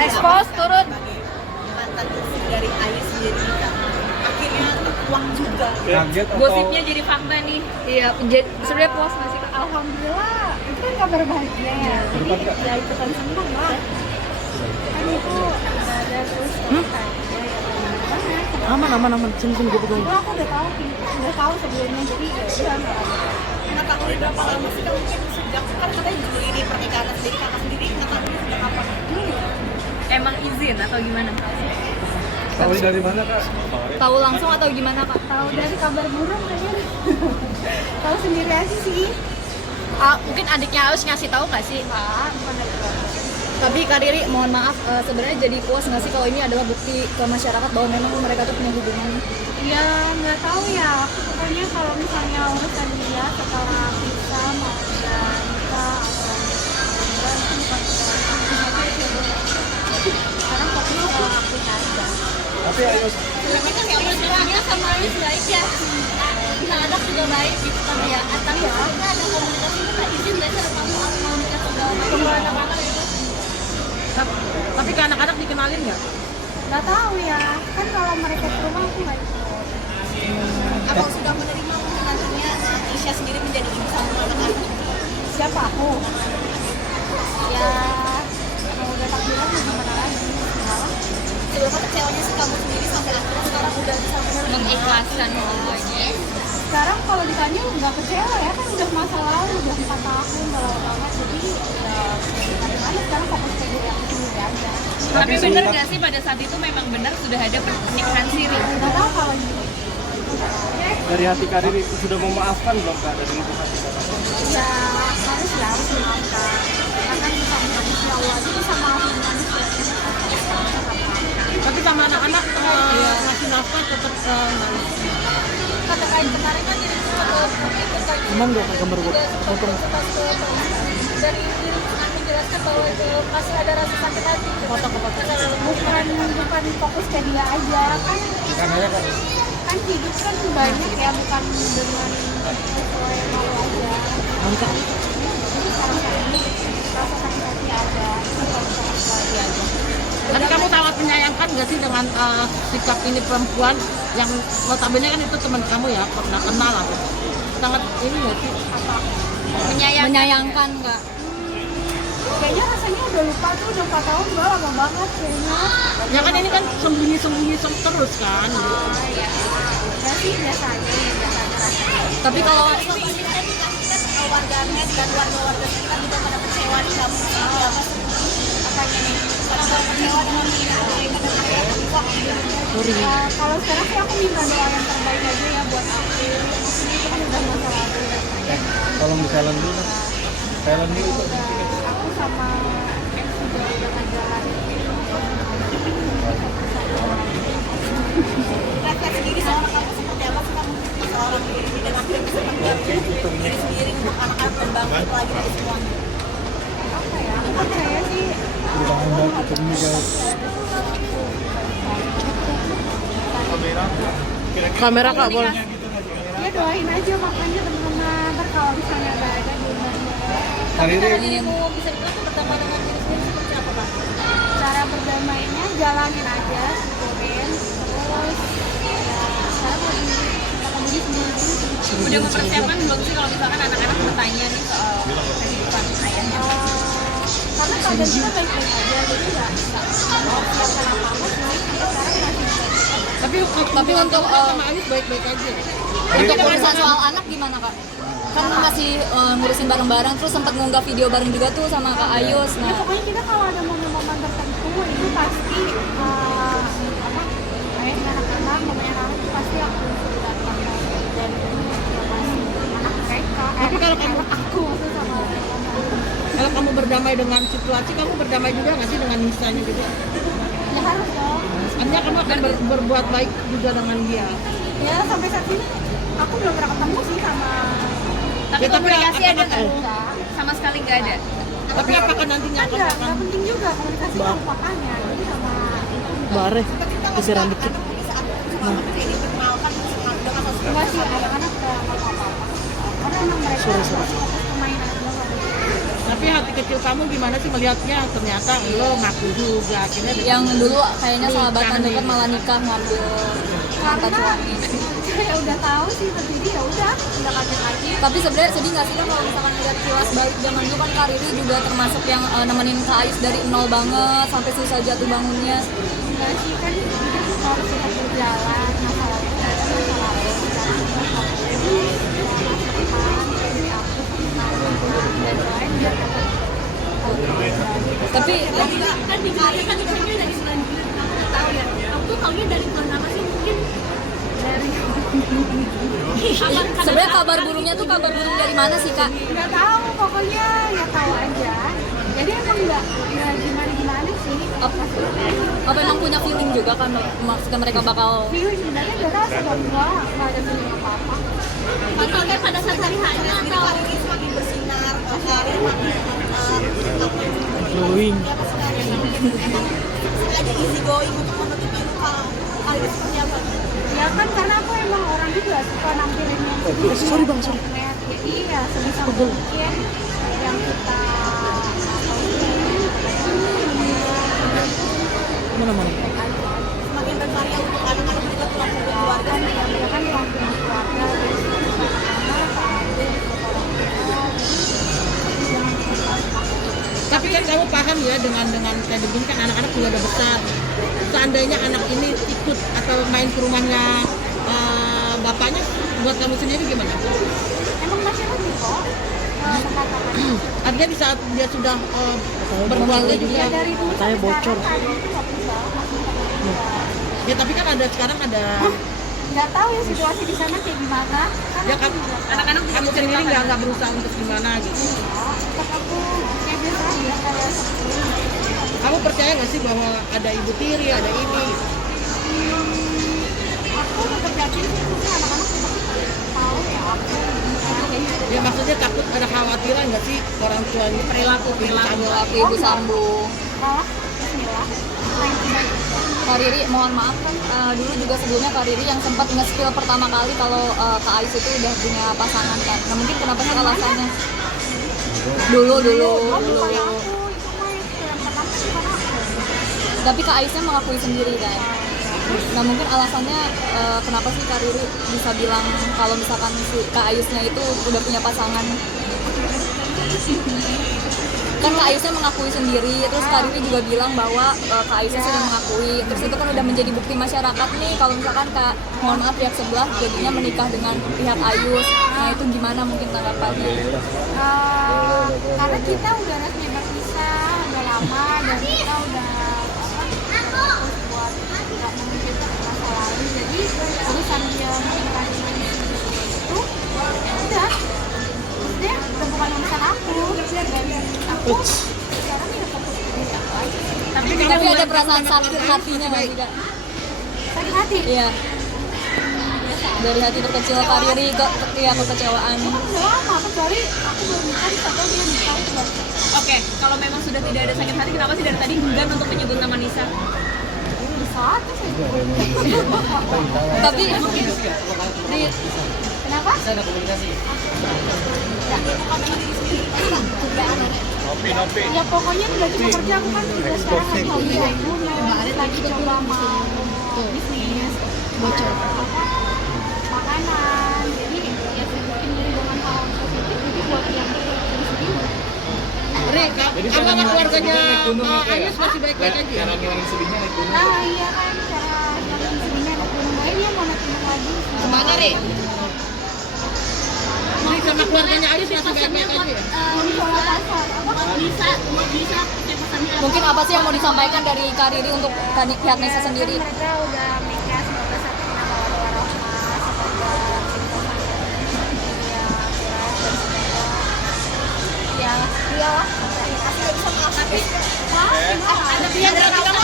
Expose turun. Mantan istri dari Ais sendiri akhirnya terkuak juga. Kaget atau Gosipnya jadi fakta nih. Iya, sebenarnya puas nggak sih Kak? Alhamdulillah, itu kan kabar bahagia ya. Jadi ya ikutan senang lah. Kan itu nggak ada terus Aman. Sini gue pegang. itu aku udah tahu sebelumnya, jadi ya udah nggak ada. Nah, kakak udah berapa lama sih Kak? Mungkin sejak kan katanya Juli ini pernikahan sendiri, kakak sendiri ketahui sejak kapan? Emang izin atau gimana? tahu dari mana Kak? Tahu langsung atau gimana Kak? Tahu dari kabar burung kayaknya. Tahu sendiri aja sih. Mungkin adiknya harus ngasih tahu nggak sih? Pak, bukan dari keluarga. Tapi Kak Riri, mohon maaf, sebenarnya jadi puas nggak sih kalau ini adalah bukti ke masyarakat bahwa memang mereka tuh punya hubungan? Ya nggak tahu ya. Pokoknya kalau misalnya urusan dia setelah pisah mau dia nikah atau enggak itu bukan urusan aku. Sekarang fokus ke aku aja. Tapi ayo Tapi kan ya udah sama Ais baik ya. Nah, anak juga baik gitu kan ya. Tapi sebenarnya ada komunikasi kita izin nggak sih kamu mau nikah segala macam anak-anak itu? Tapi ke anak-anak dikenalin nggak? Nggak tahu ya. Kan kalau mereka ke rumah aku nggak ikut. Abang sudah menerima mungkin nantinya Isya sendiri menjadi ibu sama anak-anak. Siapa aku? Ya kalau udah takdiran mau gimana lagi? Seberapa kecewanya sih kamu sendiri sampai akhirnya sekarang udah bisa menerima? Mengikhlaskan semuanya. Sekarang kalau ditanya nggak kecewa ya, kan udah masa lalu, udah 4 tahun kalau banget, jadi ya gimana sekarang fokus ke diri aku sendiri aja. Tapi bener nggak sih pada saat itu memang benar sudah ada pernikahan siri? Nggak tahu kalau gitu. dari hati Kak Riri sudah memaafkan belum Kak dari ibu hati Kak? Ya harus memaafkan. Karena kan bisa manusia Allah, jadi bisa maafin manusia. Tapi sama anak-anak ngasih nafkah tetap Kata kain kemarin kan jadi Cuman gak ke gambar gue potong. dari diri menjelaskan bahwa itu masih ada rasa sakit hati. Bukan fokus ke dia aja, kan hidup kan banyak ya, bukan dengan sesuai mau aja. Mantap. Jadi sekarang ini rasa sakit hati ada, fokus lagi aja. Tadi kamu sangat menyayangkan gak sih dengan sikap ini perempuan yang notabene kan itu teman kamu ya, pernah kenal aku. Sangat ini gak sih? Menyayangkan nggak? Kayaknya rasanya udah lupa tuh, udah 4 tahun, udah lama banget kayaknya. Ya kan ini kan sembunyi-sembunyi terus kan. Ya sih biasa aja rasanya. Tapi kalau Warganet dan warga-warga sekitar juga pada kecewa di kamu. Apanya nih? Pada kecewa dengan Kalau sekarang sih aku minta doa yang terbaik aja ya buat aku. Itu kan udah masa lalu. Tolong di silent dulu Kak. Silent dulu itu. Aku sama ex juga udah ngajaran. refleksi diri seorang kamu seperti apa sih kamu seorang diri dan akhirnya bisa menjadi diri sendiri untuk anak-anak dan bangkit lagi dari semuanya. Apa ya? Aku saya sih Kamera Kak boleh. ya doain aja makanya teman-teman, ntar kalau misalnya nggak ada di rumahnya. Kak Riri Dirimu bisa dibilang berdamai dengan diri sendiri seperti apa Kak? Cara berdamainya jalanin aja, syukurin, terus ya sekarang lagi kita diri sendiri. udah mempersiapkan belum sih kalau misalkan anak-anak bertanya nih soal kehidupan ayahnya? Karena keadaan kita baik-baik aja, jadi nggak siapkan apa-apa sih. Sekarang masih Tapi untuk Sama Anis baik-baik aja. untuk urusan soal anak gimana Kak? Kan masih ngurusin bareng-bareng, terus sempat ngunggah video bareng juga tuh sama Kak Ayus. ya Nah, pokoknya kita kalau ada momen-momen tertentu itu pasti apa ayah anak-anak, mamanya anak itu pasti aku suruh datang dan ya masih anak mereka. Tapi kalau kamu Aku maksudnya sama kalau kamu berdamai dengan situasi, kamu berdamai juga nggak sih dengan Nisanya juga? ya harus dong. Artinya kamu akan berbuat baik juga dengan dia. Ya sampai saat ini aku belum pernah ketemu sih sama tapi Ya, tapi komunikasi ada apakah- nggak? Sama sekali nggak ada. Tapi apakah nantinya kan akan nggak penting juga komunikasi sama papanya, jadi sama bare disiram dikit? enggak sih anak-anak udah nggak apa-apa karena emang mereka fokus main aja nggak boleh. Tapi hati kecil kamu gimana sih melihatnya? Ternyata lo ngaku juga akhirnya Yang dulu kayaknya sahabatan dekat malah nikah ngambil mantan Karena suami. saya udah tahu sih terjadi, ya udah nggak kaget lagi. Tapi sebenarnya sedih nggak sih kan kalau misalkan lihat kilas balik zaman dulu kan Kak Riri juga termasuk yang nemenin Kak Ais dari nol banget sampai susah jatuh bangunnya. Enggak sih, kan hidup harus tetap berjalan, masalah itu kan masalah lalu dan lain biar dapat Tapi kan di karya kan dikasihnya dari selanjutnya kamu udah tahu ya kamu tuh taunya dari bulan apa sih mungkin dari sebenarnya kabar burungnya tuh kabar burung dari mana sih Kak? nggak tahu, pokoknya ya tahu aja. Jadi emang nggak gimana sih. Apa emang punya feeling juga kan maksudnya mereka bakal View sebenarnya udah tahu sebab nggak ada feeling apa-apa. Contohnya pada saat hari hanya atau semakin bersinar karir makin Glowing. sengaja easy going untuk menutupi luka karir seperti apa? Ya kan karena aku emang orang juga suka nampilin yang Sorry bang, sorry. internet. Jadi ya sebisa mungkin yang kita Mana? Semakin berkarya untuk anak-anak juga tulang punggung keluarga. kan ya mereka kan langsung keluarga tapi kan kamu paham ya dengan kayak begini kan anak-anak juga udah besar. Seandainya anak ini ikut atau main ke rumahnya bapaknya, buat kamu sendiri gimana? emang masih rugi kok kata-kata. Artinya di saat dia sudah berkeluarga juga. Ya dari dulu Saya sampai bocor. sekarang tadi itu nggak bisa masih Ya tapi kan ada sekarang ada nggak tahu ya situasi di sana kayak gimana. ya kan anak-anak kamu sendiri nggak berusaha untuk gimana gitu. Tetap aku kayak biasa aja kayak seperti ini. Kamu percaya nggak sih bahwa ada ibu tiri, ada ini? Aku tetap yakin sih itu anak-anak tetap tahu ya aku Ya maksudnya takut ada khawatiran nggak sih orang tuanya perilaku perilaku ibu sambung. malah Bismillah. Kak Riri, mohon maaf kan dulu juga sebelumnya Kak Riri yang sempat nge-spill pertama kali kalau Kak Ais itu udah punya pasangan kan. Nah mungkin kenapa sih alasannya? Dulu. Oh, bukan aku, itu mah yang pertama bukan aku. Tapi Kak Aisnya mengakui sendiri kan. Nah mungkin alasannya kenapa sih Kak Riri bisa bilang kalau misalkan si Kak Aisnya itu udah punya pasangan? Kan Kak Aisnya mengakui sendiri, terus Kak Riri juga bilang bahwa Kak Aisnya sudah mengakui. Terus itu kan udah menjadi bukti masyarakat nih kalau misalkan Kak, mohon maaf pihak sebelah jadinya menikah dengan pihak Ayus. Nah itu gimana mungkin tanggapannya? Karena kita udah resmi berpisah udah lama dan kita udah fokus buat nggak memikirkan masa lalu, jadi urusan dia menikah dengan itu ya udah maksudnya udah bukan urusan aku dan aku sekarang ya fokus ke diri aku aja. Tapi ada perasaan sakit hatinya nggak sih Kak? Sakit hati Iya. Dari hati terkecil Kak Riri ke kekecewaan. kan udah lama, kecuali aku belum nikah atau dia nikah itu baru Oke, kalau memang sudah tidak ada sakit hati, kenapa sih dari tadi enggan untuk menyebut nama Nisa? bisa aja sih. Tapi Kenapa? Ya pokoknya nggak cuma kerja, aku kan juga sekarang lagi hobi lagi coba mau bisnis bocor makanan, jadi ya sibukin diri dengan hal positif, jadi buat yang sedih-sedih. Ri, kamu sama keluarganya Ayus masih baik-baik aja ya? Nah iya kan cara yang sedihnya ada gunung baik, dia mau naik gunung lagi. Kemana Ri? Ri sama keluarganya Ayus masih baik-baik aja ya? Mau dicoba pasar apa? Bisa pakai pesannya mungkin apa sih yang mau disampaikan dari Kak Riri untuk pihak Nisa sendiri? Mereka udah menikah, semoga satu kita bawa warohmah, semoga ya iyalah pasti nggak bisa maaf tapi ada pihak dari kamu